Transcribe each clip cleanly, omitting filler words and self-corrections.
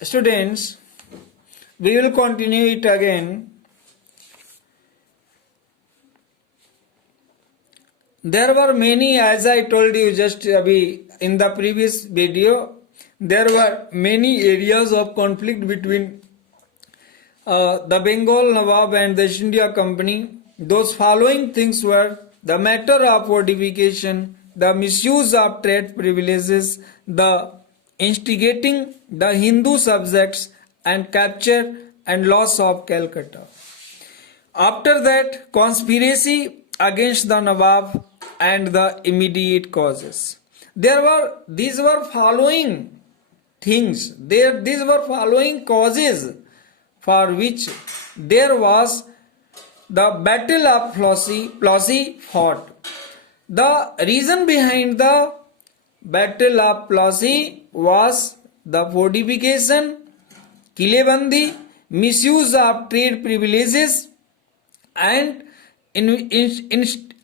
Students, we will continue it again. There were many, as I told you just in the previous video, there were many areas of conflict between the Bengal Nawab and the East India Company. Those following things were the matter of fortification, the misuse of trade privileges, the instigating the Hindu subjects, and capture and loss of Calcutta. After that, conspiracy against the Nawab and the immediate causes. These were following things. These were following causes for which there was the Battle of Plassey fought. The reason behind the Battle of Plassey was the fortification, Kilebandi, misuse of trade privileges, and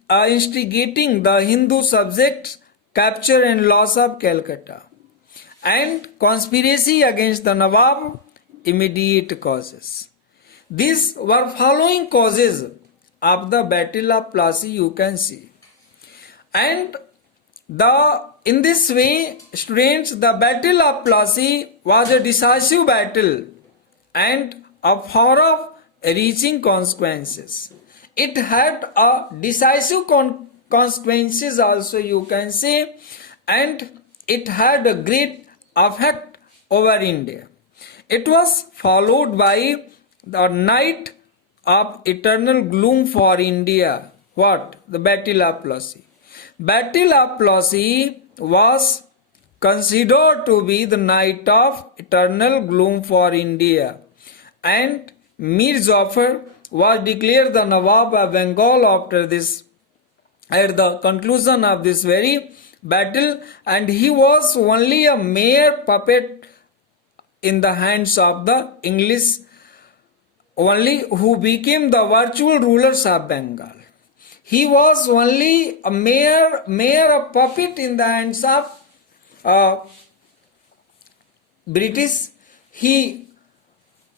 instigating the Hindu subjects, capture and loss of Calcutta, and conspiracy against the Nawab, immediate causes. These were following causes of the Battle of Plassey, you can see. And in this way, students, the Battle of Plassey was a decisive battle and a far of reaching consequences. It had a decisive consequences also, you can say, and it had a great effect over India. It was followed by the night of eternal gloom for India. What? The Battle of Plassey. Battle of Plassey was considered to be the night of eternal gloom for India, and Mir Jafar was declared the Nawab of Bengal after this, at the conclusion of this very battle, and he was only a mere puppet in the hands of the English, only who became the virtual rulers of Bengal. He was only a mere puppet in the hands of British. He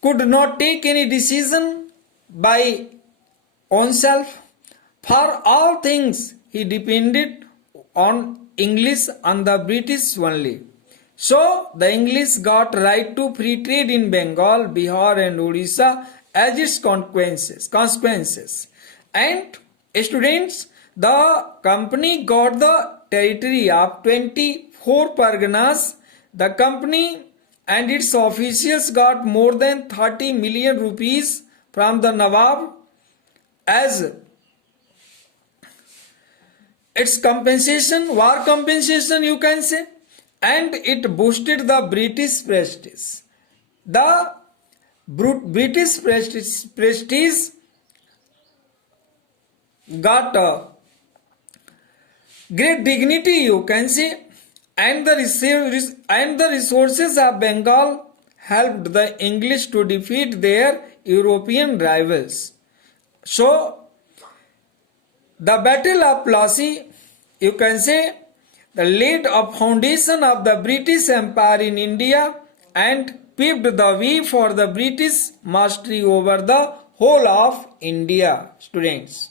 could not take any decision by oneself. For all things, he depended on English and the British only. So, the English got right to free trade in Bengal, Bihar and Odisha as its consequences. And students, the company got the territory of 24 Parganas. The company and its officials got more than 30 million rupees from the Nawab as its compensation, war compensation, you can say, and it boosted the British prestige. The British prestige got a great dignity, you can say, and the resources of Bengal helped the English to defeat their European rivals. So, the Battle of Plassey, you can say, laid a foundation of the British Empire in India and paved the way for the British mastery over the whole of India, students.